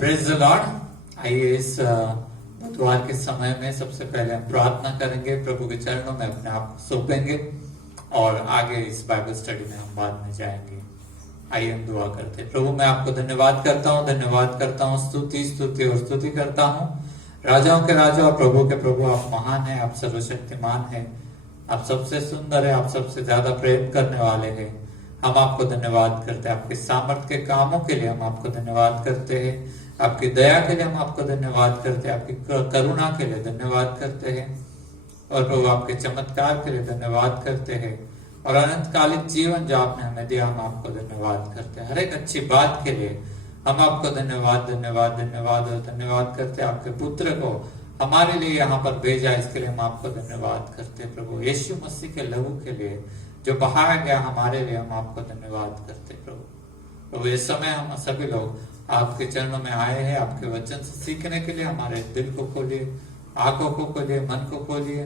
Praise the Lord. आइए इस बुधवार के समय में सबसे पहले हम प्रार्थना करेंगे, प्रभु के चरणों में अपने आप को सौंपेंगे और आगे इस बाइबल स्टडी में हम बाद में जाएंगे। आइए हम दुआ करते हैं। प्रभु, मैं आपको धन्यवाद करता हूँ, स्तुति और स्तुति करता हूँ। राजाओं के राजा और प्रभु के प्रभु, आप महान हैं, आप सर्वशक्तिमान हैं, आप सबसे सुंदर है, आप सबसे ज्यादा प्रेम करने वाले हैं। हम आपको धन्यवाद करते हैं, आपके सामर्थ्य के कामों के लिए हम आपको धन्यवाद करते हैं, आपकी दया के लिए हम आपको धन्यवाद करते हैं, आपकी करुणा के लिए धन्यवाद करते हैं और प्रभु आपके चमत्कार के लिए धन्यवाद करते हैं और अनंतकालिक जीवन जो आपने हमें दिया, हम आपको धन्यवाद करते हैं। हर एक अच्छी बात के लिए हम आपको धन्यवाद करते हैं। आपके पुत्र को हमारे लिए यहाँ पर भेजा, इसके लिए हम आपको धन्यवाद करते हैं। प्रभु यीशु मसीह के लहू के लिए जो बहाया गया हमारे लिए, हम आपको धन्यवाद करते हैं। प्रभु इस समय हम सभी लोग आपके चरणों में आए हैं, आपके वचन से सीखने के लिए। हमारे दिल को खोलिए, आंखों को खोलिए, मन को खोलिए,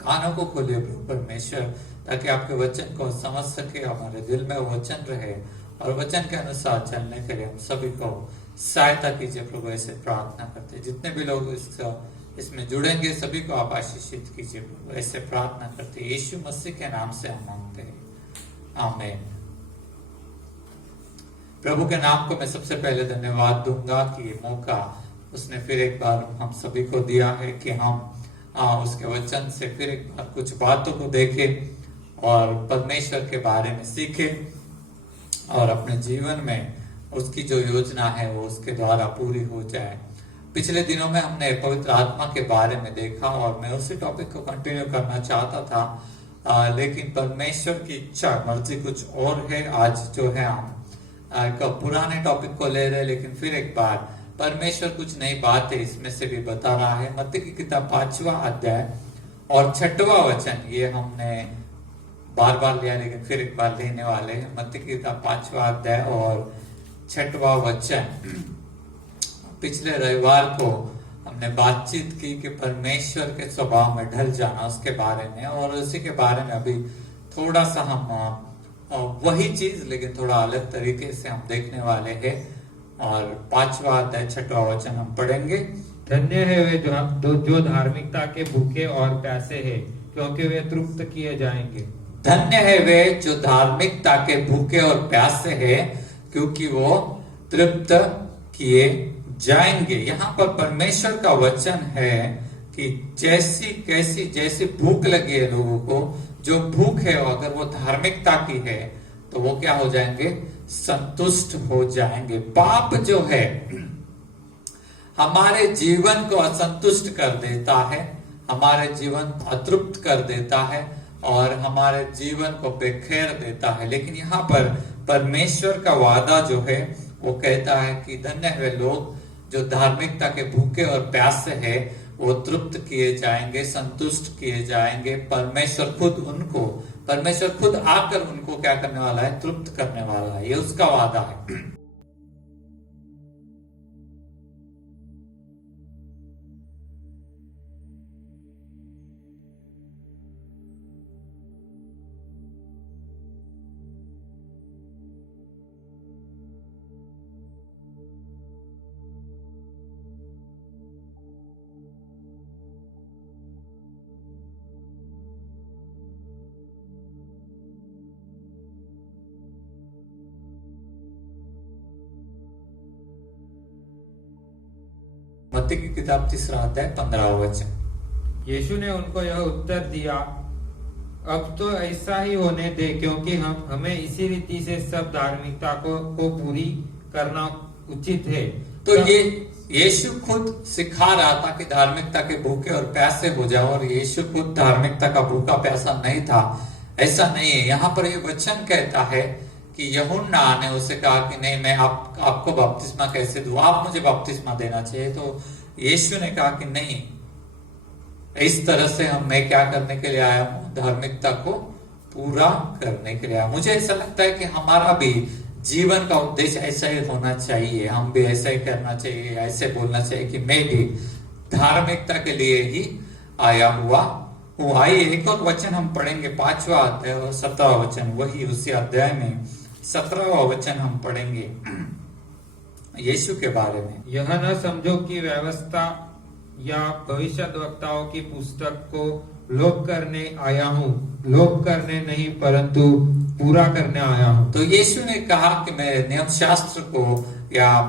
कानों को खोलिए प्रभु परमेश्वर, ताकि आपके वचन को समझ सके, हमारे दिल में वो वचन रहे और वचन के अनुसार चलने के लिए हम सभी को सहायता कीजिए। प्रभु ऐसे प्रार्थना करते हैं। जितने भी लोग इसमें जुड़ेंगे सभी को आप आशीषित कीजिए। प्रभु ऐसे प्रार्थना करते हैं, यीशु मसीह के नाम से हम मांगते हैं, आमीन। प्रभु के नाम को मैं सबसे पहले धन्यवाद दूंगा कि ये मौका उसने फिर एक बार हम सभी को दिया है कि हम उसके वचन से फिर एक बार कुछ बातों को देखें और परमेश्वर के बारे में सीखें और अपने जीवन में उसकी जो योजना है वो उसके द्वारा पूरी हो जाए। पिछले दिनों में हमने पवित्र आत्मा के बारे में देखा और मैं उसी टॉपिक को कंटिन्यू करना चाहता था, लेकिन परमेश्वर की इच्छा मर्जी कुछ और है। आज जो है हम पुराने टॉपिक को ले रहे, लेकिन फिर एक बार परमेश्वर कुछ नई बातें इसमें से भी बता रहा है। मत्ती की किताब 5वां अध्याय और 6वां वचन, ये हमने बार बार लिया लेकिन फिर एक बार लेने वाले हैं। मत्ती की किताब 5वां अध्याय और 6वां वचन। पिछले रविवार को हमने बातचीत की कि परमेश्वर के स्वभाव में ढल जाना, उसके बारे में, और उसी के बारे में अभी थोड़ा सा हम वही चीज लेकिन थोड़ा अलग तरीके से हम देखने वाले हैं। और 5वां अध्याय 6वां वचन हम पढ़ेंगे। धन्य है वे जो धार्मिकता के भूखे और प्यासे हैं, क्योंकि वे तृप्त किए जाएंगे। धन्य है वे जो धार्मिकता के भूखे और प्यासे हैं, क्योंकि वो तृप्त किए जाएंगे। यहाँ पर परमेश्वर का वचन है कि जैसी भूख लगी है लोगों को, जो भूख है अगर वो धार्मिकता की है तो वो क्या हो जाएंगे? संतुष्ट हो जाएंगे। पाप जो है हमारे जीवन को असंतुष्ट कर देता है, हमारे जीवन को अतृप्त कर देता है और हमारे जीवन को बेखेर देता है। लेकिन यहाँ पर परमेश्वर का वादा जो है वो कहता है कि धन्य है लोग जो धार्मिकता के भूखे और प्यासे है, वो तृप्त किए जाएंगे, संतुष्ट किए जाएंगे। परमेश्वर खुद आकर उनको क्या करने वाला है? तृप्त करने वाला है। ये उसका वादा है। मत्ती की किताब 3 अध्याय 15वां वचन। यीशु ने उनको यह उत्तर दिया, अब तो ऐसा ही होने दे, क्योंकि हमें इसी रीति से सब धार्मिकता को पूरी करना उचित है। तो ये यीशु खुद सिखा रहा था कि धार्मिकता के भूखे और प्यासे हो जाओ, और यीशु खुद धार्मिकता का भूखा प्यासा नहीं था, ऐसा नहीं है। यहाँ पर ये वचन कहता है कि यूहन्ना ने उसे कहा कि नहीं, मैं आपको बपतिस्मा कैसे दूं, आप मुझे बपतिस्मा देना चाहिए। तो यीशु ने कहा कि नहीं, इस तरह से मैं क्या करने के लिए आया हूं? धार्मिकता को पूरा करने के लिए आया। मुझे ऐसा लगता है कि हमारा भी जीवन का उद्देश्य ऐसा ही होना चाहिए, हम भी ऐसा ही करना चाहिए, ऐसे बोलना चाहिए कि मैं भी धार्मिकता के लिए ही आया हुआ हूं। आइए एक और वचन हम पढ़ेंगे, 5वां अध्याय और 17वां वचन। वही उसी अध्याय में 17वां वचन हम पढ़ेंगे यीशु के बारे में। यह न समझो कि व्यवस्था या भविष्यद्वक्ताओं की पुस्तक को लोप करने आया हूँ, लोप करने नहीं परंतु पूरा करने आया हूँ। तो यीशु ने कहा कि मैं नियम शास्त्र को या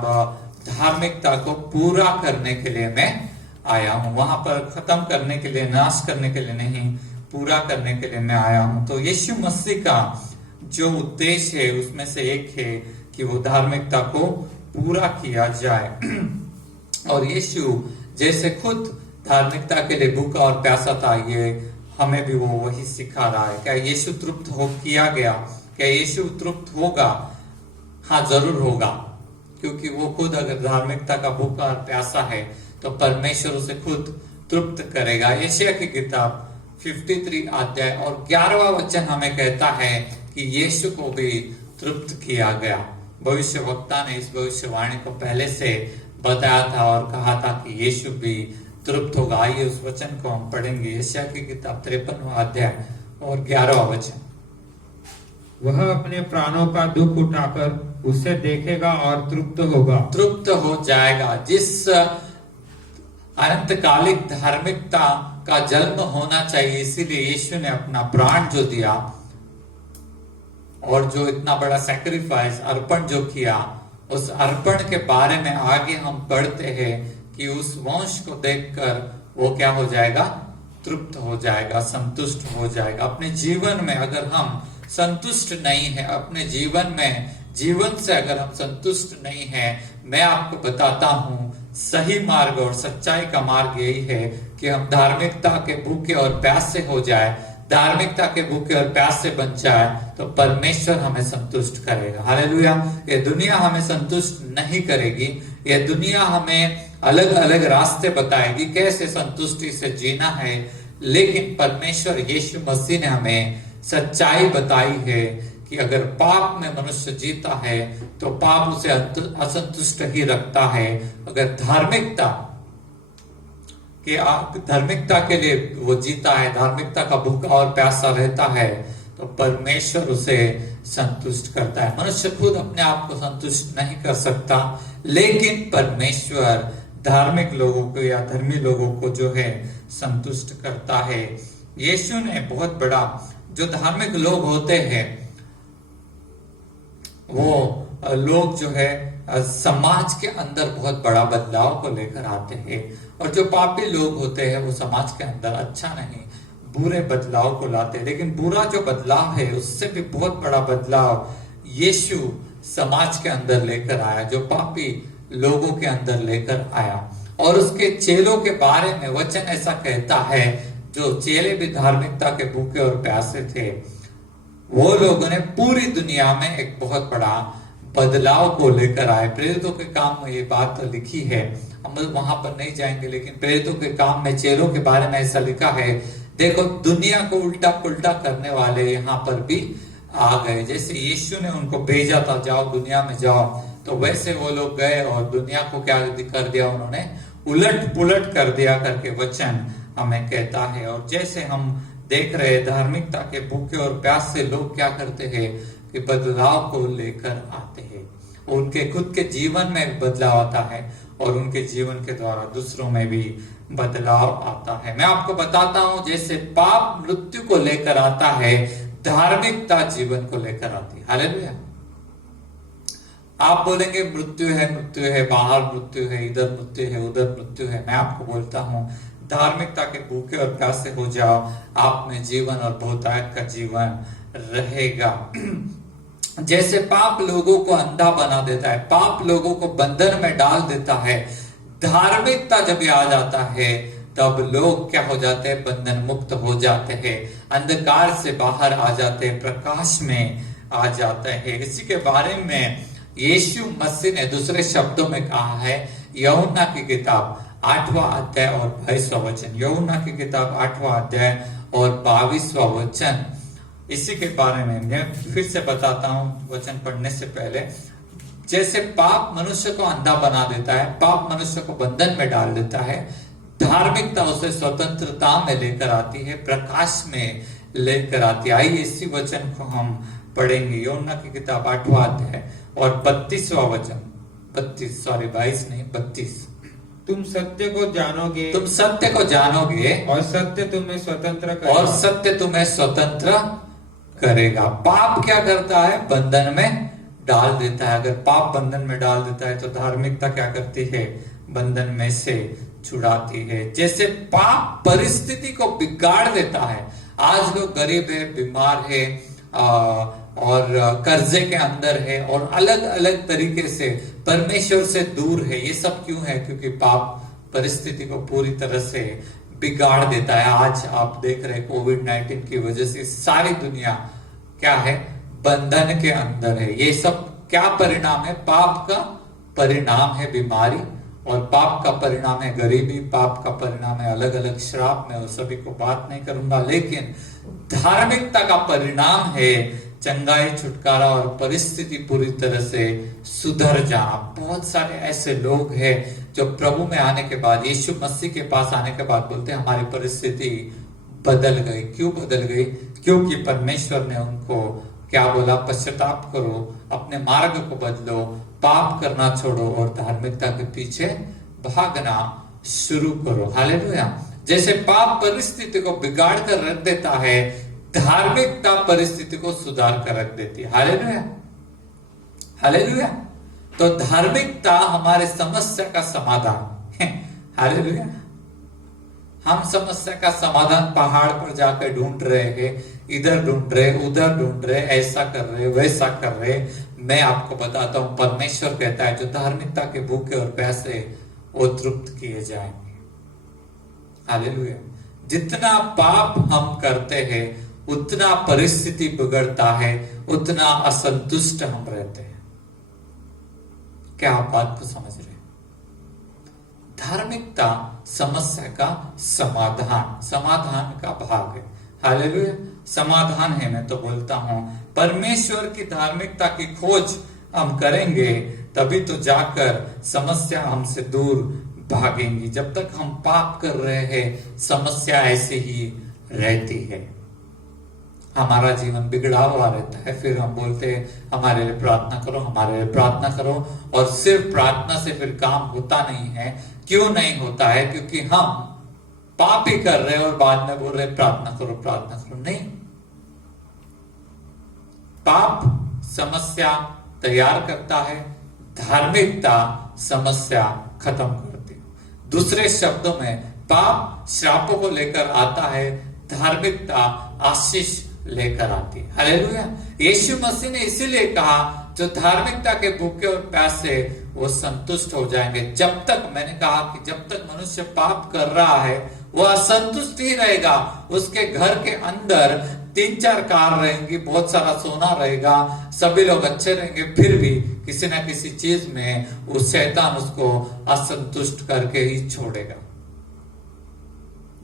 धार्मिकता को पूरा करने के लिए मैं आया हूँ, वहां पर खत्म करने के लिए, नाश करने के लिए नहीं, पूरा करने के लिए मैं आया हूँ। तो यीशु मसीह का जो उद्देश्य है उसमें से एक है कि वो धार्मिकता को पूरा किया जाए। और यीशु जैसे खुद धार्मिकता के लिए भूखा और प्यासा था, ये हमें भी वो वही सिखा रहा है। क्या यीशु तृप्त हो किया गया? क्या यीशु तृप्त होगा? हाँ, जरूर होगा, क्योंकि वो खुद अगर धार्मिकता का भूखा और प्यासा है तो परमेश्वर उसे खुद तृप्त करेगा। यशायाह की किताब 53 अध्याय और 11वां वचन हमें कहता है कि यीशु को भी तृप्त किया गया। भविष्यवक्ता ने इस भविष्यवाणी को पहले से बताया था और कहा था कि यीशु भी तृप्त होगा। आइए उस वचन को हम पढ़ेंगे, यशायाह की किताब 53वां अध्याय और 11वां वचन। वह अपने प्राणों का दुख उठाकर उसे देखेगा और तृप्त होगा। तृप्त हो जाएगा। जिस अनंतकालिक धार्मिकता का जन्म होना चाहिए, इसीलिए यीशु ने अपना प्राण जो दिया और जो इतना बड़ा सैक्रिफाइस, अर्पण जो किया, उस अर्पण के बारे में आगे हम पढ़ते हैं कि उस वंश को देखकर वो क्या हो जाएगा? तृप्त हो जाएगा, संतुष्ट हो जाएगा। अपने जीवन में अगर हम संतुष्ट नहीं है, अपने जीवन में, जीवन से अगर हम संतुष्ट नहीं है, मैं आपको बताता हूं सही मार्ग और सच्चाई का मार्ग यही है कि हम धार्मिकता के भूखे और प्यासे हो जाए, धार्मिकता के भूखे और प्यासे बन जाए, तो परमेश्वर हमें संतुष्ट करेगा। हालेलुया। ये दुनिया हमें संतुष्ट नहीं करेगी। ये दुनिया हमें अलग अलग रास्ते बताएगी कैसे संतुष्टि से जीना है, लेकिन परमेश्वर यीशु मसीह ने हमें सच्चाई बताई है कि अगर पाप में मनुष्य जीता है तो पाप उसे असंतुष्ट ही रखता है। अगर धार्मिकता के लिए वो जीता है, धार्मिकता का भूखा और प्यासा रहता है, तो परमेश्वर उसे संतुष्ट करता है। मनुष्य खुद अपने आप को संतुष्ट नहीं कर सकता, लेकिन परमेश्वर धार्मिक लोगों को या धर्मी लोगों को जो है संतुष्ट करता है। यीशु ने बहुत बड़ा, जो धार्मिक लोग होते हैं वो लोग जो है समाज के अंदर बहुत बड़ा बदलाव को लेकर आते हैं, और जो पापी लोग होते हैं वो समाज के अंदर अच्छा नहीं, बुरे बदलाव को लाते हैं। लेकिन बुरा जो बदलाव है उससे भी बहुत बड़ा बदलाव यीशु समाज के अंदर लेकर आया, जो पापी लोगों के अंदर लेकर आया। और उसके चेलों के बारे में वचन ऐसा कहता है, जो चेले भी धार्मिकता के भूखे और प्यासे थे, वो लोगों ने पूरी दुनिया में एक बहुत बड़ा बदलाव को लेकर आए। प्रेरितों के काम में ये बात तो लिखी है, हम वहां पर नहीं जाएंगे, लेकिन प्रेरितों के काम में चेलों के बारे में ऐसा लिखा है, देखो दुनिया को उल्टा पुल्टा करने वाले यहाँ पर भी आ गए। जैसे यीशु ने उनको भेजा था, जाओ दुनिया में जाओ, तो वैसे वो लोग गए और दुनिया को क्या कर दिया, उन्होंने उलट पुलट कर दिया करके वचन हमें कहता है। और जैसे हम देख रहे हैं, धार्मिकता के भूखे और प्यासे लोग क्या करते हैं कि बदलाव को लेकर आते हैं। उनके खुद के जीवन में बदलाव आता है और उनके जीवन के द्वारा दूसरों में भी बदलाव आता है। मैं आपको बताता हूं, जैसे पाप मृत्यु को लेकर आता है, धार्मिकता जीवन को लेकर आती है। हालेलुया। आप बोलेंगे मृत्यु है, बाहर मृत्यु है, इधर मृत्यु है, उधर मृत्यु है। मैं आपको बोलता हूं, धार्मिकता के भूखे और प्यासे हो जाओ, आप में जीवन और बहुतायत का जीवन रहेगा। जैसे पाप लोगों को अंधा बना देता है, पाप लोगों को बंधन में डाल देता है, धार्मिकता जब आ जाता है तब लोग क्या हो जाते हैं? बंधन मुक्त हो जाते हैं, अंधकार से बाहर आ जाते हैं, प्रकाश में आ जाते हैं। इसी के बारे में यीशु मसीह ने दूसरे शब्दों में कहा है, यूहन्ना की किताब 8वां अध्याय और 22वां वचन। यूहन्ना की किताब 8वां अध्याय और 22वां वचन। इसी के बारे में मैं फिर से बताता हूं वचन पढ़ने से पहले। जैसे पाप मनुष्य को अंधा बना देता है, पाप मनुष्य को बंधन में डाल देता है, धार्मिकता उसे स्वतंत्रता में लेकर आती है, प्रकाश में लेकर आती है। आइए इसी वचन को हम पढ़ेंगे। यूहन्ना की किताब 8वां अध्याय और 32वां वचन। 32 सॉरी 22 नहीं 32। तुम सत्य को जानोगे तुम सत्य को जानोगे और सत्य तुम्हें स्वतंत्र और करेगा। सत्य तुम्हें स्वतंत्र करेगा। पाप क्या करता है? बंधन में डाल देता है। अगर पाप बंधन में डाल देता है तो धार्मिकता क्या करती है? बंधन में से छुड़ाती है। जैसे पाप परिस्थिति को बिगाड़ देता है। आज लोग गरीब है, बीमार है और कर्जे के अंदर है और अलग अलग तरीके से परमेश्वर से दूर है। ये सब क्यों है? क्योंकि पाप परिस्थिति को पूरी तरह से बिगाड़ देता है। आज आप देख रहे हैं कोविड-19 की वजह से सारी दुनिया क्या है? बंधन के अंदर है। ये सब क्या परिणाम है? पाप का परिणाम है बीमारी, और पाप का परिणाम है गरीबी, पाप का परिणाम है अलग अलग श्राप। मैं उस सभी को बात नहीं करूंगा, लेकिन धार्मिकता का परिणाम है चंगाई, छुटकारा और परिस्थिति पूरी तरह से सुधर जाना। बहुत सारे ऐसे लोग हैं जो प्रभु में आने के बाद, यीशु मसीह के पास आने के बाद बोलते हैं हमारी परिस्थिति बदल गई। क्यों बदल गई? क्योंकि परमेश्वर ने उनको क्या बोला? पश्चाताप करो, अपने मार्ग को बदलो, पाप करना छोड़ो और धार्मिकता के पीछे भागना शुरू करो। हालेलुया। जैसे पाप परिस्थिति को बिगाड़ कर रख देता है, धार्मिकता परिस्थिति को सुधार कर रख देती है। Hallelujah, hallelujah. तो धार्मिकता हमारे समस्या का समाधान है। हालेलुया। हम समस्या का समाधान पहाड़ पर जाकर ढूंढ रहे हैं, इधर ढूंढ रहे, उधर ढूंढ रहे, ऐसा कर रहे, वैसा कर रहे। मैं आपको बताता हूं, परमेश्वर कहता है जो धार्मिकता के भूखे और प्यासे वो तृप्त किए जाएंगे। हालेलुया। जितना पाप हम करते हैं उतना परिस्थिति बिगड़ता है, उतना असंतुष्ट हम रहते हैं। क्या आप बात को समझ रहे हैं? धार्मिकता समस्या का समाधान का भाग है। हालेलुया। समाधान है। मैं तो बोलता हूं परमेश्वर की धार्मिकता की खोज हम करेंगे तभी तो जाकर समस्या हमसे दूर भागेंगी। जब तक हम पाप कर रहे हैं समस्या ऐसे ही रहती है, हमारा जीवन बिगड़ा हुआ रहता है। फिर हम बोलते हैं हमारे लिए प्रार्थना करो, हमारे लिए प्रार्थना करो, और सिर्फ प्रार्थना से फिर काम होता नहीं है। क्यों नहीं होता है? क्योंकि हम पाप ही कर रहे हैं और बाद में बोल रहे प्रार्थना करो, प्रार्थना करो। नहीं, पाप समस्या तैयार करता है, धार्मिकता समस्या खत्म करती है। दूसरे शब्दों में पाप श्रापों को लेकर आता है, धार्मिकता आशीष लेकर आती है। हालेलुया। यीशु मसीह ने इसीलिए कहा जो धार्मिकता के भूखे और प्यासे वो संतुष्ट हो जाएंगे। जब तक, मैंने कहा कि जब तक मनुष्य पाप कर रहा है वो असंतुष्ट ही रहेगा। उसके घर के अंदर 3-4 कार रहेंगी, बहुत सारा सोना रहेगा, सभी लोग अच्छे रहेंगे, फिर भी किसी ना किसी चीज में वो शैतान उसको असंतुष्ट करके ही छोड़ेगा।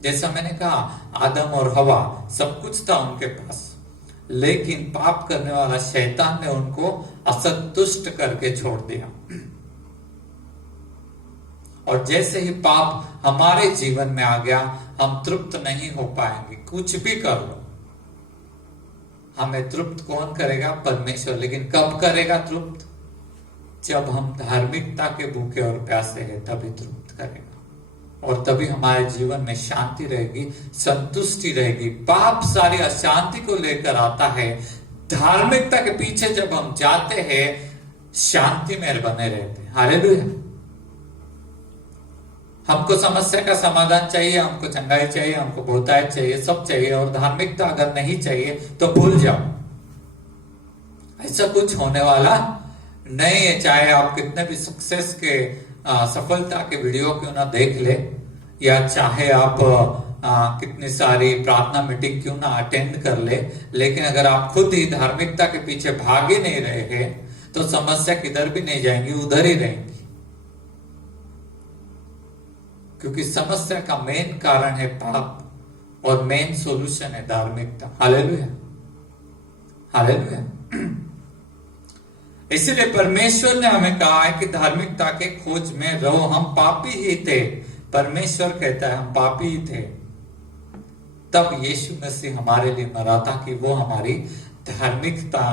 जैसा मैंने कहा आदम और हवा सब कुछ था उनके पास, लेकिन पाप करने वाला शैतान ने उनको असंतुष्ट करके छोड़ दिया। और जैसे ही पाप हमारे जीवन में आ गया हम तृप्त नहीं हो पाएंगे। कुछ भी कर लो, हमें तृप्त कौन करेगा? परमेश्वर। लेकिन कब करेगा तृप्त? जब हम धार्मिकता के भूखे और प्यासे हैं तभी तृप्त करेगा, और तभी हमारे जीवन में शांति रहेगी, संतुष्टि रहेगी। पाप सारी अशांति को लेकर आता है, धार्मिकता के पीछे जब हम जाते हैं शांति में बने रहते हैं। हालेलुया। हमको समस्या का समाधान चाहिए, हमको चंगाई चाहिए, हमको बहुतायत चाहिए, सब चाहिए, और धार्मिकता अगर नहीं चाहिए तो भूल जाओ, ऐसा कुछ होने वाला नहीं है। चाहे आप कितने भी सक्सेस के सफलता के वीडियो क्यों ना देख ले, या चाहे आप कितनी सारी प्रार्थना मीटिंग क्यों ना अटेंड कर ले, लेकिन अगर आप खुद ही धार्मिकता के पीछे भाग ही नहीं रहे हैं तो समस्या किधर भी नहीं जाएंगी, उधर ही रहेंगी। क्योंकि समस्या का मेन कारण है पाप और मेन सॉल्यूशन है धार्मिकता। Hallelujah, hallelujah. इसीलिए परमेश्वर ने हमें कहा है कि धार्मिकता के खोज में रहो। हम पापी ही थे, परमेश्वर कहता है हम पापी ही थे, तब यीशु मसीह हमारे लिए मरा था कि वो हमारी धार्मिकता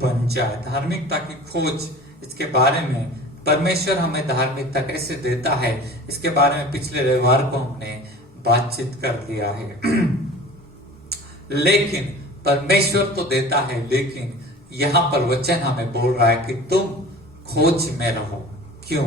बन जाए। धार्मिकता की खोज, इसके बारे में परमेश्वर हमें धार्मिकता कैसे देता है, इसके बारे में पिछले रविवार को हमने बातचीत कर लिया है। लेकिन परमेश्वर तो देता है, लेकिन यहां पर वचन हमें बोल रहा है कि तुम खोज में रहो। क्यों?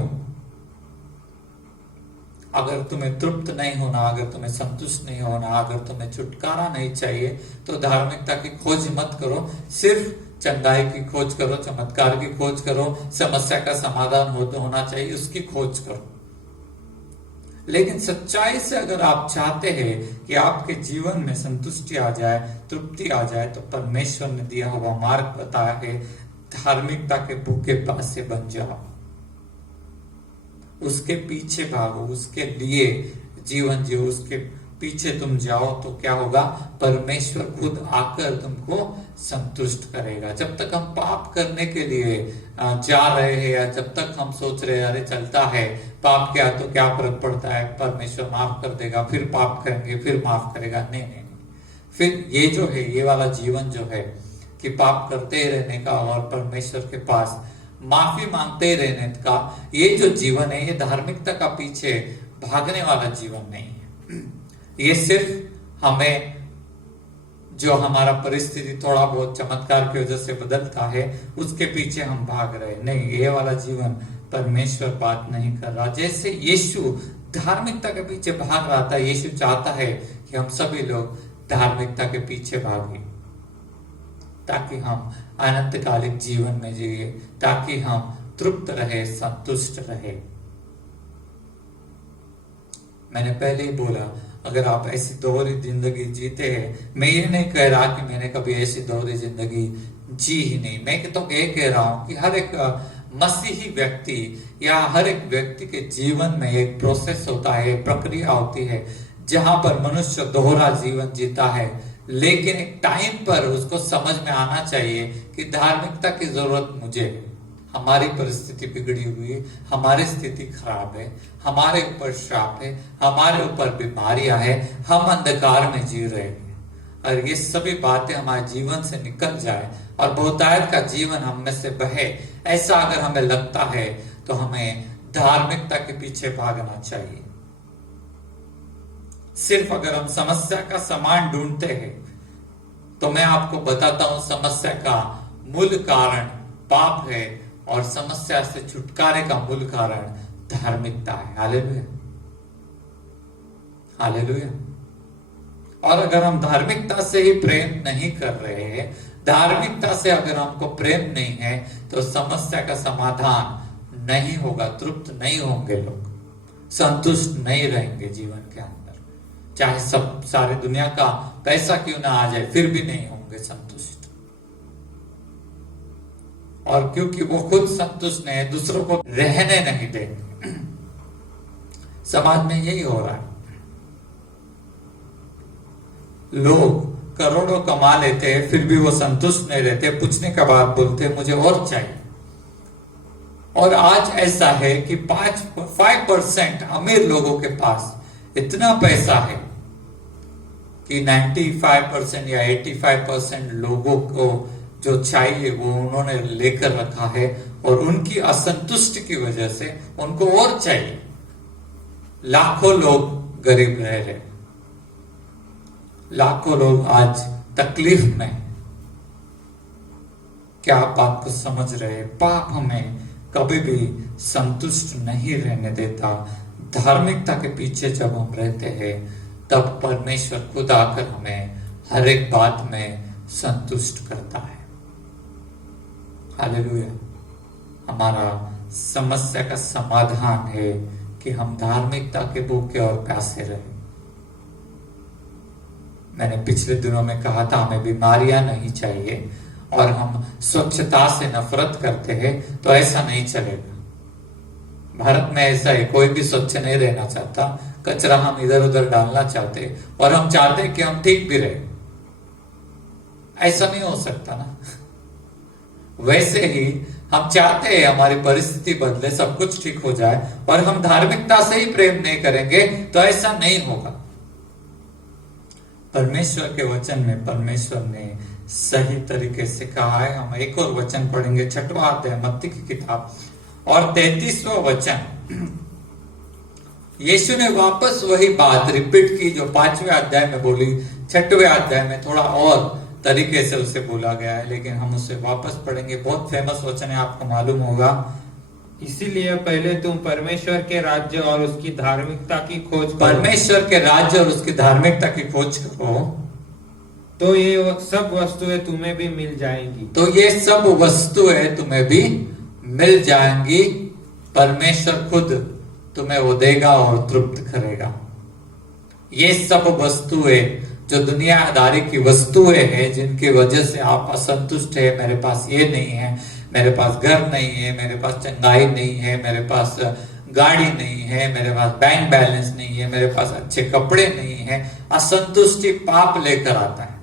अगर तुम्हें तृप्त नहीं होना, अगर तुम्हें संतुष्ट नहीं होना, अगर तुम्हें छुटकारा नहीं चाहिए, तो धार्मिकता की खोज मत करो। सिर्फ चंगाई की खोज करो, चमत्कार की खोज करो, समस्या का समाधान होना चाहिए उसकी खोज करो। लेकिन सच्चाई से अगर आप चाहते हैं कि आपके जीवन में संतुष्टि आ जाए, तृप्ति आ जाए, तो परमेश्वर ने दिया हुआ मार्ग बताया है, धार्मिकता के भूखे प्यासे बन जाओ, उसके पीछे भागो, उसके लिए जीवन जियो, उसके पीछे तुम जाओ तो क्या होगा? परमेश्वर खुद आकर तुमको संतुष्ट करेगा। जब तक हम पाप करने के लिए जा रहे हैं, या जब तक हम सोच रहे हैं अरे चलता है, पाप किया तो क्या फर्क पड़ता है, परमेश्वर माफ कर देगा, फिर पाप करेंगे फिर माफ करेगा, नहीं नहीं, फिर ये जो है, ये वाला जीवन जो है कि पाप करते रहने का और परमेश्वर के पास माफी मांगते रहने का, ये जो जीवन है, ये धार्मिकता का पीछे भागने वाला जीवन नहीं है। ये सिर्फ हमें जो हमारा परिस्थिति थोड़ा बहुत चमत्कार की वजह से बदलता है, उसके पीछे हम भाग रहे नहीं। ये वाला जीवन परमेश्वर बात नहीं कर रहा। जैसे यीशु धार्मिकता के पीछे भाग रहा था, यीशु चाहता है कि हम सभी लोग धार्मिकता के पीछे भागें, ताकि हम अनंतकालिक जीवन में जिए, ताकि हम तृप्त रहे, संतुष्ट रहे। मैंने पहले ही बोला, अगर आप ऐसी दोहरी जिंदगी जीते हैं, मैं ये नहीं कह रहा कि मैंने कभी ऐसी दोहरी जिंदगी जी ही नहीं, मैं तो ये कह रहा हूं कि हर एक मसीही व्यक्ति या हर एक व्यक्ति के जीवन में एक प्रोसेस होता है, एक प्रक्रिया होती है, जहां पर मनुष्य दोहरा जीवन जीता है। लेकिन एक टाइम पर उसको समझ में आना चाहिए कि धार्मिकता की जरूरत मुझे है। हमारी परिस्थिति बिगड़ी हुई है, हमारी स्थिति खराब है, हमारे ऊपर श्राप है, हमारे ऊपर बीमारियां हैं, हम अंधकार में जी रहे हैं, और ये सभी बातें हमारे जीवन से निकल जाए और बहुतायत का जीवन हम में से बहे, ऐसा अगर हमें लगता है तो हमें धार्मिकता के पीछे भागना चाहिए। सिर्फ अगर हम समस्या का समाधान ढूंढते हैं, तो मैं आपको बताता हूं, समस्या का मूल कारण पाप है और समस्या से छुटकारे का मूल कारण धार्मिकता है। Hallelujah, hallelujah. और अगर हम धार्मिकता से ही प्रेम नहीं कर रहे हैं, धार्मिकता से अगर हमको प्रेम नहीं है, तो समस्या का समाधान नहीं होगा, तृप्त नहीं होंगे लोग, संतुष्ट नहीं रहेंगे जीवन के अंदर। चाहे सब सारी दुनिया का पैसा क्यों ना आ जाए, फिर भी नहीं होंगे संतुष्ट। और क्योंकि वो खुद संतुष्ट नहीं है, दूसरों को रहने नहीं देंगे। समाज में यही हो रहा है, लोग करोड़ों कमा लेते हैं, फिर भी वो संतुष्ट नहीं रहते, पूछने के बाद बोलते हैं मुझे और चाहिए। और आज ऐसा है कि 5% अमीर लोगों के पास इतना पैसा है कि 95% या 85% लोगों को जो चाहिए वो उन्होंने लेकर रखा है, और उनकी असंतुष्टि की वजह से उनको और चाहिए। लाखों लोग गरीब रह रहे, लाखों लोग आज तकलीफ में। क्या आप बात को समझ रहे? पाप हमें कभी भी संतुष्ट नहीं रहने देता। धार्मिकता के पीछे जब हम रहते हैं, तब परमेश्वर खुद आकर हमें हर एक बात में संतुष्ट करता है। हालेलुया। हमारा समस्या का समाधान है कि हम धार्मिकता के भूखे और प्यासे रहे। मैंने पिछले दिनों में कहा था, हमें बीमारियां नहीं चाहिए, और हम स्वच्छता से नफरत करते हैं, तो ऐसा नहीं चलेगा। भारत में ऐसा है, कोई भी स्वच्छ नहीं रहना चाहता, कचरा हम इधर उधर डालना चाहते, और हम चाहते कि हम ठीक भी रहे। ऐसा नहीं हो सकता ना। वैसे ही हम चाहते हैं हमारी परिस्थिति बदले, सब कुछ ठीक हो जाए, और हम धार्मिकता से ही प्रेम नहीं करेंगे, तो ऐसा नहीं होगा। परमेश्वर के वचन में परमेश्वर ने सही तरीके से कहा है। हम एक और वचन पढ़ेंगे, 6वां अध्याय मत्ती की किताब और 33वां वचन, यीशु ने वापस वही बात रिपीट की जो 5वें अध्याय में बोली, 6वें अध्याय में थोड़ा और तरीके से उसे बोला गया है, लेकिन हम उसे वापस पढ़ेंगे। बहुत फेमस वचन है, आपको मालूम होगा। इसीलिए पहले तुम परमेश्वर के राज्य और उसकी धार्मिकता की खोज करो, परमेश्वर के राज्य और उसकी धार्मिकता की खोज करो, तो ये सब वस्तुएं तुम्हें भी मिल जाएंगी। तो ये सब वस्तुएं तुम्हें भी मिल जाएंगी। परमेश्वर खुद तुम्हें वो देगा और तृप्त करेगा। ये सब वस्तुएं जो दुनियादारी की वस्तुएं हैं, जिनकी वजह से आप असंतुष्ट है, मेरे पास ये नहीं है, मेरे पास घर नहीं है, मेरे पास चंगाई नहीं है, मेरे पास गाड़ी नहीं है, मेरे पास बैंक बैलेंस नहीं है, मेरे पास अच्छे कपड़े नहीं है, असंतुष्टि पाप लेकर आता है।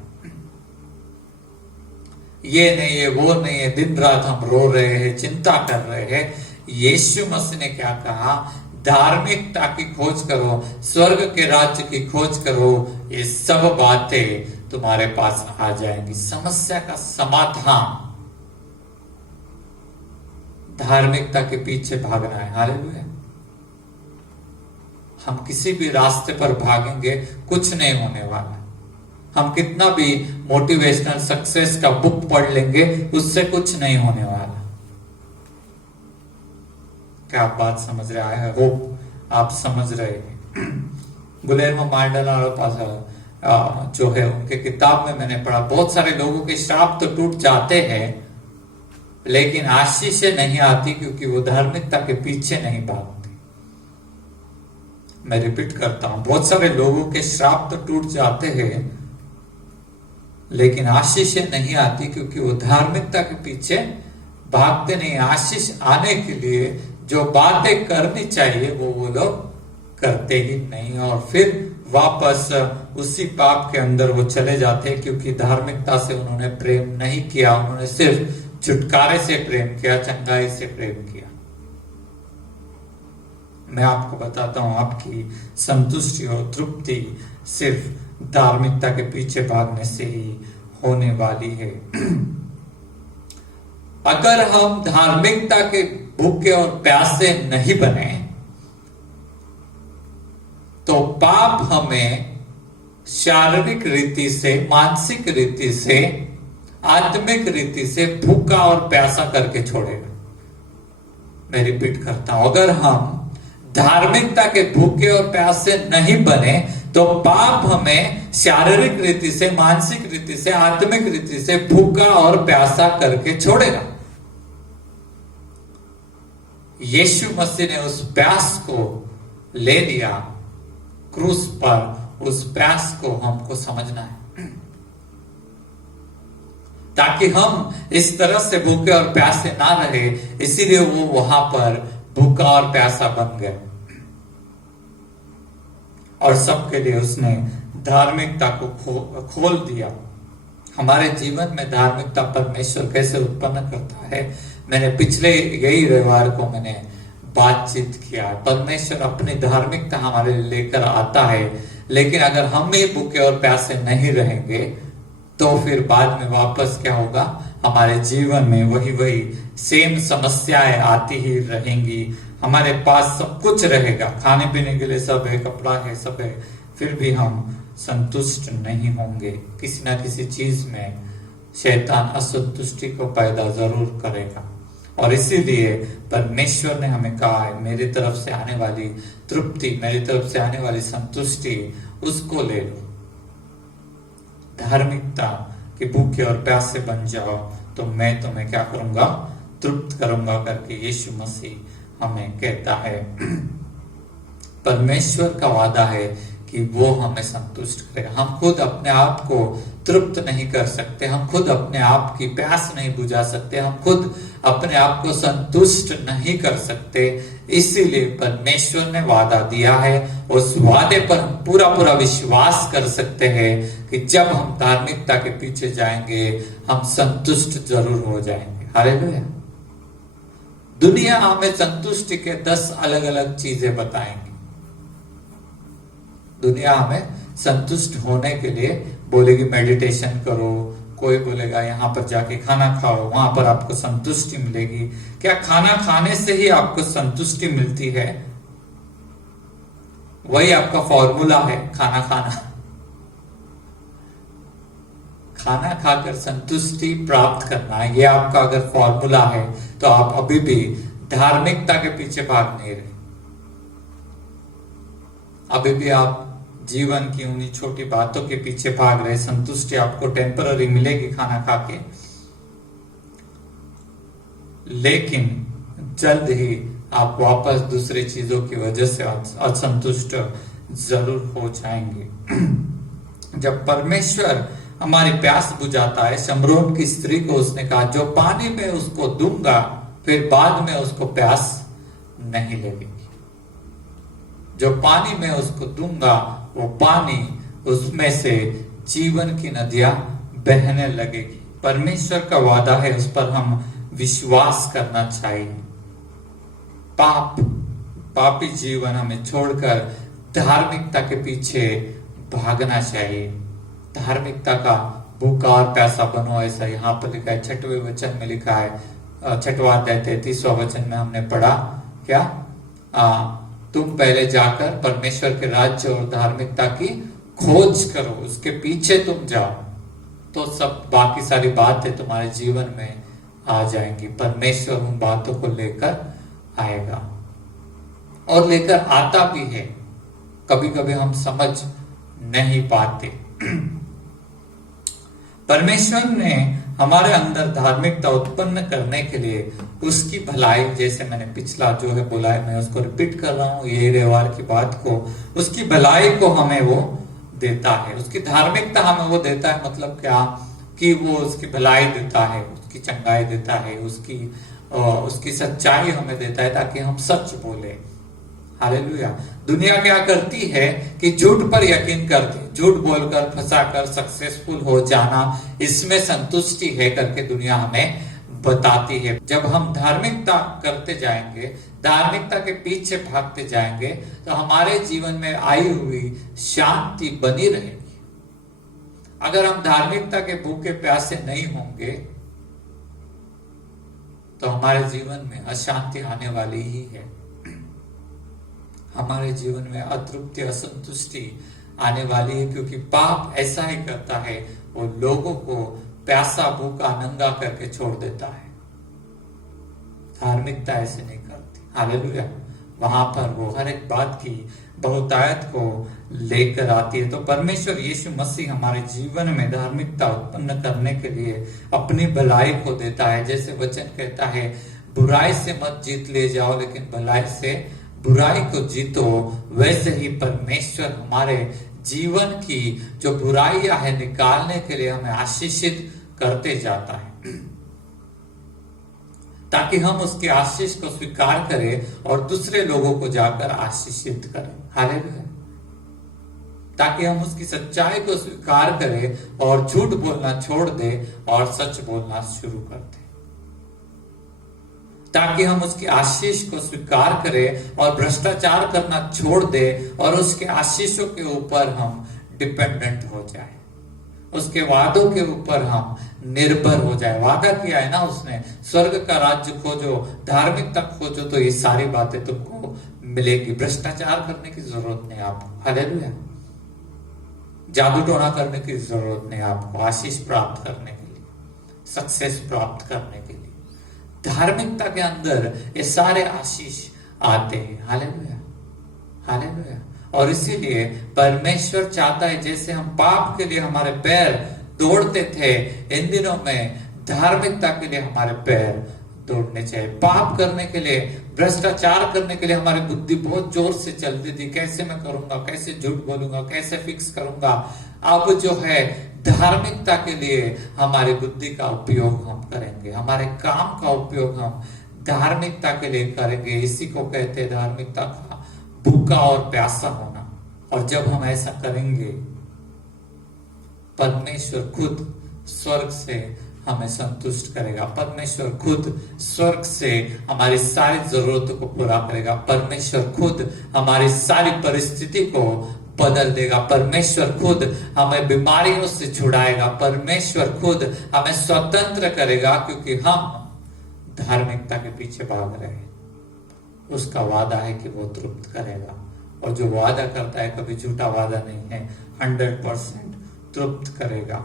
ये नहीं है, वो नहीं है, दिन रात हम रो रहे हैं, चिंता कर रहे हैं। यीशु मसीह ने क्या कहा? धार्मिकता की खोज करो, स्वर्ग के राज्य की खोज करो, ये सब बातें तुम्हारे पास आ जाएंगी। समस्या का समाधान धार्मिकता के पीछे भागना है। हालेलुया। हम किसी भी रास्ते पर भागेंगे, कुछ नहीं होने वाला। हम कितना भी मोटिवेशनल सक्सेस का बुक पढ़ लेंगे, उससे कुछ नहीं होने वाला। क्या आप बात समझ रहे हैं? होप आप समझ रहे हैं। गुलेर्मो मार्डोनारो जो है, उनके किताब में मैंने पढ़ा, बहुत सारे लोगों के श्राप तो टूट जाते हैं, लेकिन आशीषें नहीं आती, क्योंकि वो धार्मिकता के पीछे नहीं भागते। मैं रिपीट करता हूं, बहुत सारे लोगों के श्राप तो टूट जाते हैं, लेकिन आशीषें नहीं आती, क्योंकि वो धार्मिकता के पीछे भागते नहीं। आशीष आने के लिए जो बातें करनी चाहिए वो लोग करते ही नहीं, और फिर वापस उसी पाप के अंदर वो चले जाते हैं, क्योंकि धार्मिकता से उन्होंने प्रेम नहीं किया। उन्होंने सिर्फ छुटकारे से प्रेम किया, चंगाई से प्रेम किया। मैं आपको बताता हूं, आपकी संतुष्टि और तृप्ति सिर्फ धार्मिकता के पीछे भागने से ही होने वाली है। अगर हम धार्मिकता के भूखे और प्यासे नहीं बने, तो पाप हमें शारीरिक रीति से, मानसिक रीति से, आत्मिक रीति से भूखा और प्यासा करके छोड़ेगा। मैं रिपीट करता हूं, अगर हम धार्मिकता के भूखे और प्यासे नहीं बने, तो पाप हमें शारीरिक रीति से, मानसिक रीति से, आत्मिक रीति से भूखा और प्यासा करके छोड़ेगा। यीशु मसीह ने उस प्यास को ले लिया क्रूस पर। उस प्यास को हमको समझना है, ताकि हम इस तरह से भूखे और प्यासे ना रहे। इसीलिए वो वहां पर भूखा और प्यासा बन गए, और सबके लिए उसने धार्मिकता को खोल दिया। हमारे जीवन में धार्मिकता परमेश्वर कैसे उत्पन्न करता है, मैंने पिछले यही रविवार को मैंने बातचीत किया। परमेश्वर अपनी धार्मिकता हमारे लिए लेकर आता है, लेकिन अगर हम ही भूखे और प्यासे नहीं रहेंगे, तो फिर बाद में वापस क्या होगा? हमारे जीवन में वही सेम समस्याएं आती ही रहेंगी। हमारे पास सब कुछ रहेगा, खाने पीने के लिए सब है, कपड़ा है, सब है, फिर भी हम संतुष्ट नहीं होंगे। किसी ना किसी चीज में शैतान असंतुष्टि को पैदा जरूर करेगा, और इसीलिए परमेश्वर ने हमें कहा है, मेरी तरफ से आने वाली तृप्ति, मेरी तरफ से आने वाली संतुष्टि, उसको ले लो। धार्मिकता के भूखे और प्यासे बन जाओ, तो मैं तुम्हें क्या करूंगा? तृप्त करूंगा करके यीशु मसीह हमें कहता है। परमेश्वर का वादा है कि वो हमें संतुष्ट करेगा। हम खुद अपने आप को तृप्त नहीं कर सकते, हम खुद अपने आप की प्यास नहीं बुझा सकते, हम खुद अपने आप को संतुष्ट नहीं कर सकते। इसीलिए परमेश्वर ने वादा दिया है, उस वादे पर हम पूरा विश्वास कर सकते हैं कि जब हम धार्मिकता के पीछे जाएंगे, हम संतुष्ट जरूर हो जाएंगे। हालेलुया। दुनिया हमें संतुष्टि के 10 अलग अलग चीजें बताएंगी। दुनिया हमें संतुष्ट होने के लिए बोलेगी मेडिटेशन करो, कोई बोलेगा यहाँ पर जाके खाना खाओ, वहां पर आपको संतुष्टि मिलेगी। क्या खाना खाने से ही आपको संतुष्टि मिलती है? वही आपका फॉर्मूला है खाना खाना। खाना खाकर संतुष्टि प्राप्त करना, ये आपका अगर फॉर्मूला है तो आप अभी भी धार्मिकता के पीछे भाग नहीं रहे। अभी भी आप जीवन की उन्हीं छोटी बातों के पीछे भाग रहे। संतुष्टि आपको टेम्पररी मिलेगी खाना खा के, लेकिन जल्द ही आप वापस दूसरी चीजों की वजह से असंतुष्ट जरूर हो जाएंगे। जब परमेश्वर हमारी प्यास बुझाता है, शमरोन की स्त्री को उसने कहा, जो पानी में उसको दूंगा फिर बाद में उसको प्यास नहीं लगेगी। जो पानी में उसको दूंगा वो पानी, उसमें से जीवन की नदियां बहने लगेगी। परमेश्वर का वादा है, उस पर हम विश्वास करना चाहिए। पापी जीवन हमें छोड़कर धार्मिकता के पीछे भागना चाहिए। धार्मिकता का भूखा और प्यासा बनो, ऐसा यहाँ पर लिखा है। 6वें वचन में लिखा है, 6वां अध्याय 33वां वचन में हमने पढ़ा क्या, तुम पहले जाकर परमेश्वर के राज्य और धार्मिकता की खोज करो, उसके पीछे तुम जाओ, तो सब बाकी सारी बातें तुम्हारे जीवन में आ जाएंगी। परमेश्वर उन बातों को लेकर आएगा और लेकर आता भी है। कभी कभी हम समझ नहीं पाते। परमेश्वर ने हमारे अंदर धार्मिकता उत्पन्न करने के लिए उसकी भलाई, जैसे मैंने पिछला जो है बोला है, मैं उसको रिपीट कर रहा हूं ये रविवार की बात को, उसकी भलाई को हमें वो देता है। उसकी धार्मिकता हमें वो देता है, मतलब क्या कि वो उसकी भलाई देता है, उसकी चंगाई देता है, उसकी सच्चाई हमें देता है ताकि हम सच बोले। हालेलुया। दुनिया क्या करती है कि झूठ पर यकीन करती, झूठ बोलकर फंसाकर सक्सेसफुल हो जाना, इसमें संतुष्टि है करके दुनिया हमें बताती है। जब हम धार्मिकता करते जाएंगे, धार्मिकता के पीछे भागते जाएंगे, तो हमारे जीवन में आई हुई शांति बनी रहेगी। अगर हम धार्मिकता के भूखे प्यासे नहीं होंगे तो हमारे जीवन में अशांति आने वाली ही है। हमारे जीवन में अतृप्ति, असंतुष्टि आने वाली है, क्योंकि पाप ऐसा ही करता है, वो लोगों को प्यासा भूखा नंगा करके छोड़ देता है। धार्मिकता ऐसे नहीं करती। हालेलुया। वहां पर वो हर एक बात की बहुतायत को लेकर आती है। तो परमेश्वर यीशु मसीह हमारे जीवन में धार्मिकता उत्पन्न करने के लिए अपनी भलाई को देता है। जैसे वचन कहता है, बुराई से मत जीत ले जाओ, लेकिन भलाई से बुराई को जीतो। वैसे ही परमेश्वर हमारे जीवन की जो बुराइयां है निकालने के लिए हमें आशीषित करते जाता है, ताकि हम उसके आशीष को स्वीकार करें और दूसरे लोगों को जाकर आशीषित करें। हालेलुया। ताकि हम उसकी सच्चाई को स्वीकार करें और झूठ बोलना छोड़ दें और सच बोलना शुरू कर दें। ताकि हम उसकी आशीष को स्वीकार करें और भ्रष्टाचार करना छोड़ दें और उसके आशीषों के ऊपर हम डिपेंडेंट हो जाए, उसके वादों के ऊपर हम निर्भर हो जाए। वादा किया है ना उसने, स्वर्ग का राज्य खोजो, धार्मिकता खोजो, तो ये सारी बातें तुमको मिलेगी। भ्रष्टाचार करने की जरूरत नहीं आपको। हालेलुया। जादू टोना करने की जरूरत नहीं आपको। आशीष प्राप्त करने के लिए, सक्सेस प्राप्त करने के लिए धार्मिकता के अंदर ये सारे आशीष आते हैं। हालेलुया। हालेलुया। और इसीलिए परमेश्वर चाहता है, जैसे हम पाप के लिए हमारे पैर दौड़ते थे, इन दिनों में धार्मिकता के लिए हमारे पैर दौड़ने चाहिए। पाप करने के लिए, भ्रष्टाचार करने के लिए हमारी बुद्धि बहुत जोर से चलती थी, कैसे मैं करूंगा, कैसे झूठ बोलूंगा, कैसे फिक्स करूंगा। अब जो है धार्मिकता के लिए हमारी बुद्धि का उपयोग हम करेंगे, हमारे काम का उपयोग हम धार्मिकता के लिए करेंगे। इसी को कहते हैं धार्मिकता का भूखा और प्यासा होना। और जब हम ऐसा करेंगे, परमेश्वर खुद स्वर्ग से हमें संतुष्ट करेगा। परमेश्वर खुद स्वर्ग से हमारी सारी जरूरतों को पूरा करेगा। परमेश्वर खुद हमारी सारी परिस्थिति को बदल देगा। परमेश्वर खुद हमें बीमारियों से छुड़ाएगा। परमेश्वर खुद हमें स्वतंत्र करेगा, क्योंकि हम धार्मिकता के पीछे भाग रहे हैं। उसका वादा है कि वो तृप्त करेगा, और जो वादा करता है कभी झूठा वादा नहीं है, 100% तृप्त करेगा।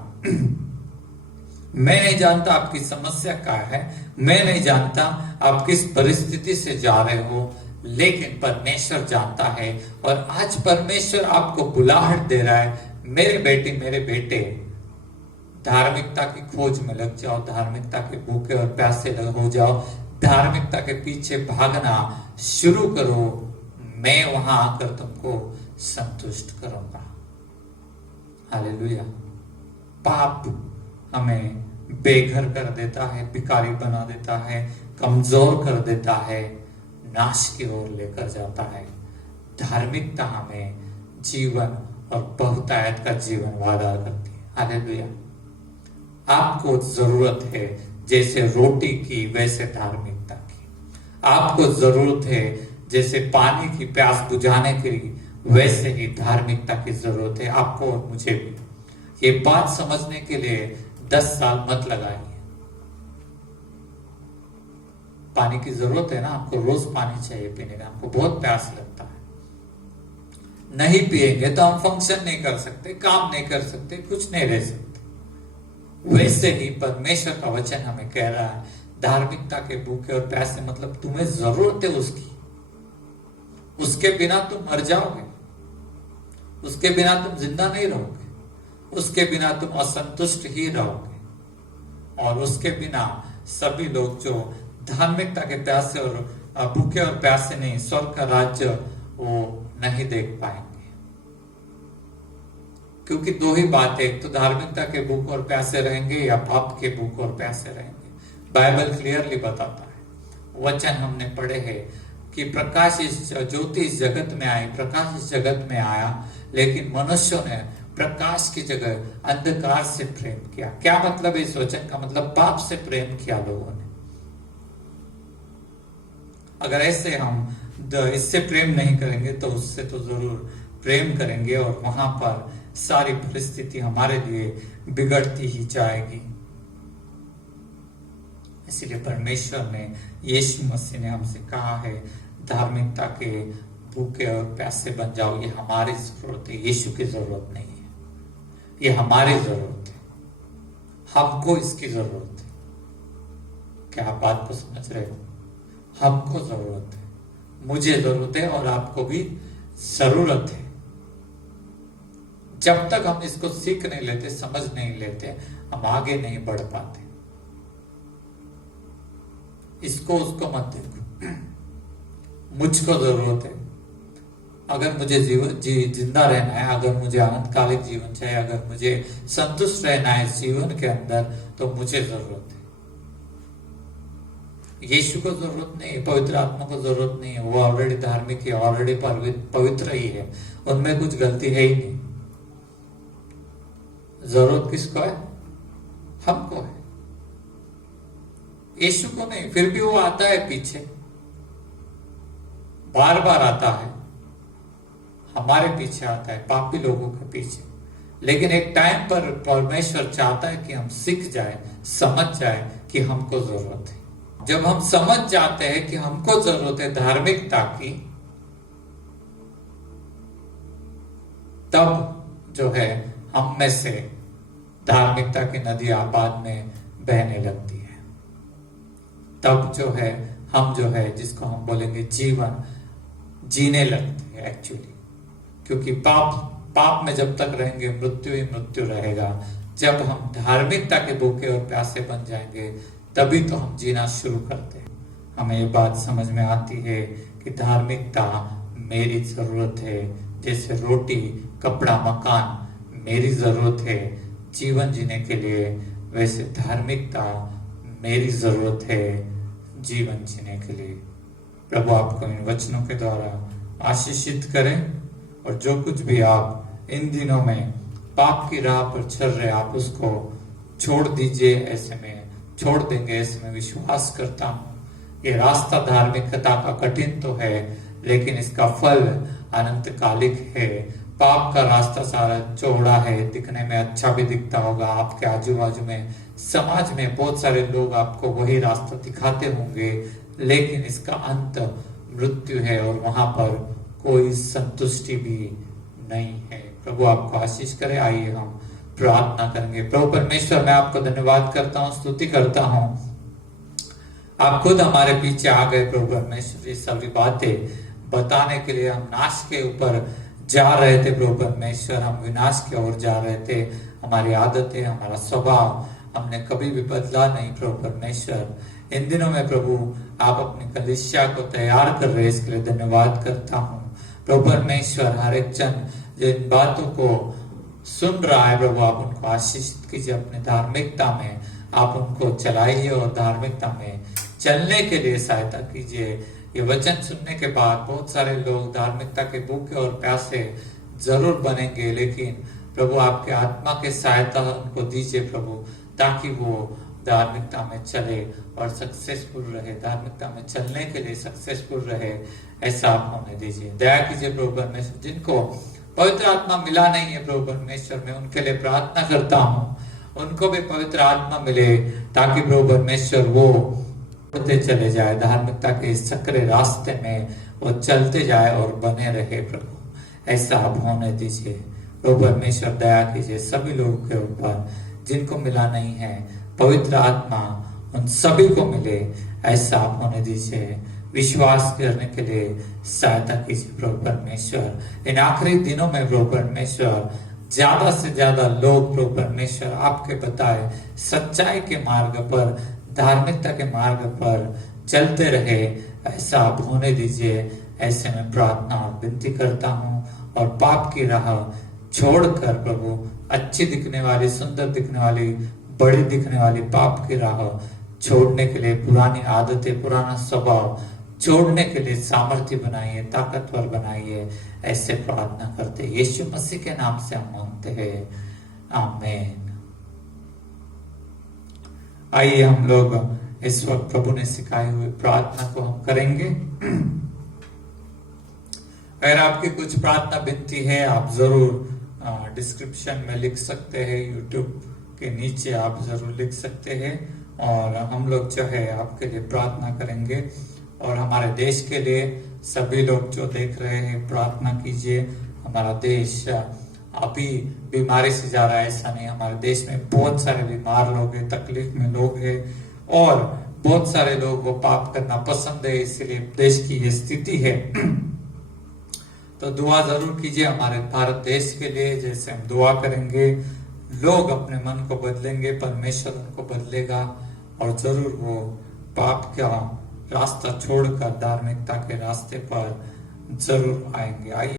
मैं नहीं जानता आपकी समस्या क्या है, मैं नहीं जानता आप किस परिस्थिति से जा रहे हो, लेकिन परमेश्वर जानता है। और आज परमेश्वर आपको बुलाहट दे रहा है, मेरे बेटी मेरे बेटे, धार्मिकता की खोज में लग जाओ, धार्मिकता के भूखे और प्यासे हो जाओ, धार्मिकता के पीछे भागना शुरू करो, मैं वहां आकर तुमको संतुष्ट करूंगा। हालेलुया। पाप हमें बेघर कर देता है, भिखारी बना देता है, कमजोर कर देता है, नाश की ओर लेकर जाता है। धार्मिकता हमें जीवन और बहुतायत का जीवन वादा करती है। हालेलुया। आपको जरूरत है जैसे रोटी की वैसे धार्मिकता की। आपको जरूरत है जैसे पानी की प्यास बुझाने के लिए वैसे ही धार्मिकता की जरूरत है आपको और मुझे भी। ये बात समझने के लिए 10 साल मत लगाइए। पानी की जरूरत है ना, आपको रोज पानी चाहिए पीने का, आपको बहुत प्यास लगता है। नहीं पिएंगे तो हम फंक्शन नहीं कर सकते, काम नहीं कर सकते, कुछ नहीं रह सकते। वैसे ही परमेश्वर का वचन हमें कह रहा है, धार्मिकता के भूखे और प्यासे मतलब तुम्हें जरूरत है उसकी। उसके बिना तुम मर जाओगे, उसके बिना तुम जिंदा नहीं रहोगे, उसके बिना तुम असंतुष्ट ही रहोगे, और उसके बिना सभी लोग जो धार्मिकता के प्यासे और भूखे और प्यासे नहीं, स्वर्ग का राज्य वो नहीं देख पाएंगे। क्योंकि दो ही बात है, एक तो धार्मिकता के भूख और प्यासे रहेंगे या पाप के भूख और प्यासे रहेंगे। बाइबल क्लियरली बताता है, वचन हमने पढ़े हैं कि प्रकाश ज्योति इस जगत में आई, प्रकाश इस जगत में आया, लेकिन मनुष्यों ने प्रकाश की जगह अंधकार से प्रेम किया। क्या मतलब है इस वचन का? मतलब पाप से प्रेम किया लोगों ने। अगर ऐसे हम इससे प्रेम नहीं करेंगे तो उससे तो जरूर प्रेम करेंगे, और वहां पर सारी परिस्थिति हमारे लिए बिगड़ती ही जाएगी। इसीलिए परमेश्वर ने, यीशु मसीह ने हमसे कहा है, धार्मिकता के भूखे और प्यासे बन जाओ। ये हमारी जरूरत है, यीशु की जरूरत नहीं है। ये हमारी जरूरत है, हमको इसकी जरूरत है। क्या आप बात को समझ रहे हो? हमको जरूरत है, मुझे जरूरत है, और आपको भी जरूरत है। जब तक हम इसको सीख नहीं लेते, समझ नहीं लेते, हम आगे नहीं बढ़ पाते। इसको उसको मत देखो, मुझको जरूरत है। अगर मुझे जिंदा रहना है, अगर मुझे आनंदकालिक जीवन चाहिए, अगर मुझे संतुष्ट रहना है इस जीवन के अंदर, तो मुझे जरूरत है। यीशु को जरूरत नहीं है, पवित्र आत्मा को जरूरत नहीं है। वो ऑलरेडी धार्मिक है, ऑलरेडी पवित्र ही है, उनमें कुछ गलती है ही नहीं। जरूरत किसको है? हमको है, यीशु को नहीं। फिर भी वो आता है पीछे, बार बार आता है, हमारे पीछे आता है, पापी लोगों के पीछे। लेकिन एक टाइम पर परमेश्वर चाहता है कि हम सीख जाए, समझ जाए कि हमको जरूरत है। जब हम समझ जाते हैं कि हमको जरूरत है धार्मिकता की, तब जो है हम में से धार्मिकता की नदियां बाद में बहने लगती है। तब जो है हम जो है, जिसको हम बोलेंगे जीवन जीने लगते हैं एक्चुअली। क्योंकि पाप में जब तक रहेंगे, मृत्यु ही मृत्यु रहेगा। जब हम धार्मिकता के भूखे और प्यासे बन जाएंगे, तभी तो हम जीना शुरू करते हैं। हमें ये बात समझ में आती है कि धार्मिकता मेरी जरूरत है, जैसे रोटी, कपड़ा, मकान मेरी जरूरत है जीवन जीने के लिए, वैसे धार्मिकता मेरी जरूरत है जीवन जीने के लिए। प्रभु आपको इन वचनों के द्वारा आशीषित करें, और जो कुछ भी आप इन दिनों में पाप की राह पर चल रहे, आप उसको छोड़ दीजिए। ऐसे में छोड़ देंगे, ऐसे में विश्वास करता हूं। ये रास्ता धार्मिकता का कठिन तो है, लेकिन इसका फल अनंतकालिक है। पाप का रास्ता सारा चौड़ा है, दिखने में अच्छा भी दिखता होगा, आपके आजू बाजू में समाज में बहुत सारे लोग आपको वही रास्ता दिखाते होंगे, लेकिन इसका अंत मृत्यु है और वहां पर कोई संतुष्टि भी नहीं है। प्रभु आपको आशीष करे। आइए हम प्रार्थना करेंगे। प्रभु परमेश्वर, मैं आपको धन्यवाद करता हूँ, स्तुति करता हूँ, आप खुद हमारे पीछे आ गए प्रभु परमेश्वर। ये सभी बातें बताने के लिए हम नाश के ऊपर जा रहे थे प्रभु परमेश्वर, हम विनाश की ओर जा रहे थे। हमारी आदतें, हमारा स्वभाव हमने कभी भी बदला नहीं प्रभु परमेश्वर। इन दिनों में प्रभु आप अपनी कलीसिया को तैयार कर रहे, इसके लिए धन्यवाद करता हूँ प्रभु परमेश्वर। हर एक जन जो इन बातों को सुन रहा है प्रभु, आप उनको आशीषित कीजिए, अपनी धार्मिकता में आप उनको चलाइए और धार्मिकता में चलने के लिए सहायता कीजिए। ये वचन सुनने के बाद बहुत सारे लोग धार्मिकता के भूखे और प्यासे जरूर बनेंगे, लेकिन प्रभु आपके आत्मा के सहायता उनको दीजिए प्रभु, ताकि वो धार्मिकता में चले और सक्सेसफुल रहे, धार्मिकता में चलने के लिए सक्सेसफुल रहे, ऐसा आप होने दीजिए। दया कीजिए प्रभु परमेश्वर। जिनको पवित्र आत्मा मिला नहीं है प्रभु परमेश्वर, मैं उनके लिए प्रार्थना करता हूँ, उनको भी पवित्र आत्मा मिले, ताकि प्रभु परमेश्वर वो होते चले जाए, धार्मिकता के इस सकरे रास्ते में वो चलते जाए और बने रहे प्रभु, ऐसा आप होने दीजिए प्रभु परमेश्वर। दया कीजिए सभी लोगों के ऊपर जिनको मिला नहीं है, पवित्र आत्मा उन सभी को मिले, ऐसा आप होने दीजिए। विश्वास करने के लिए सहायता कीजिए प्रभु परमेश्वर। इन आखिरी दिनों में प्रभु परमेश्वर ज्यादा से ज्यादा लोग प्रभु परमेश्वर आपके बताए सच्चाई के मार्ग पर, धार्मिकता के मार्ग पर चलते रहे, ऐसा आप होने दीजिए। ऐसे में प्रार्थना और विनती करता हूँ, और पाप की राह छोड़कर प्रभु अच्छी दिखने वाली, सुंदर दिखने वाली, बड़ी दिखने वाली पाप की राह छोड़ने के लिए, पुरानी आदतें, पुराना स्वभाव छोड़ने के लिए सामर्थ्य बनाइए, ताकतवर बनाइए, ऐसे प्रार्थना करते यीशु मसीह के नाम से हम मांगते हैं, आमीन। आइए हम लोग इस वक्त प्रभु ने सिखाई हुई प्रार्थना को हम करेंगे। अगर आपकी कुछ प्रार्थना विनती है, आप जरूर डिस्क्रिप्शन में लिख सकते हैं, यूट्यूब के नीचे आप जरूर लिख सकते हैं, और हम लोग जो है आपके लिए प्रार्थना करेंगे। और हमारे देश के लिए सभी लोग जो देख रहे हैं, प्रार्थना कीजिए। हमारा देश अभी बीमारी से जा रहा है, ऐसा नहीं, हमारे देश में बहुत सारे बीमार लोग हैं, तकलीफ में लोग हैं, और बहुत सारे लोग वो पाप करना पसंद है, इसलिए देश की ये स्थिति है। तो दुआ जरूर कीजिए हमारे भारत देश के लिए। जैसे हम दुआ करेंगे, लोग अपने मन को बदलेंगे, परमेश्वर उनको बदलेगा, और जरूर वो पाप का रास्ता छोड़कर धार्मिकता के रास्ते पर जरूर आएंगे। आइए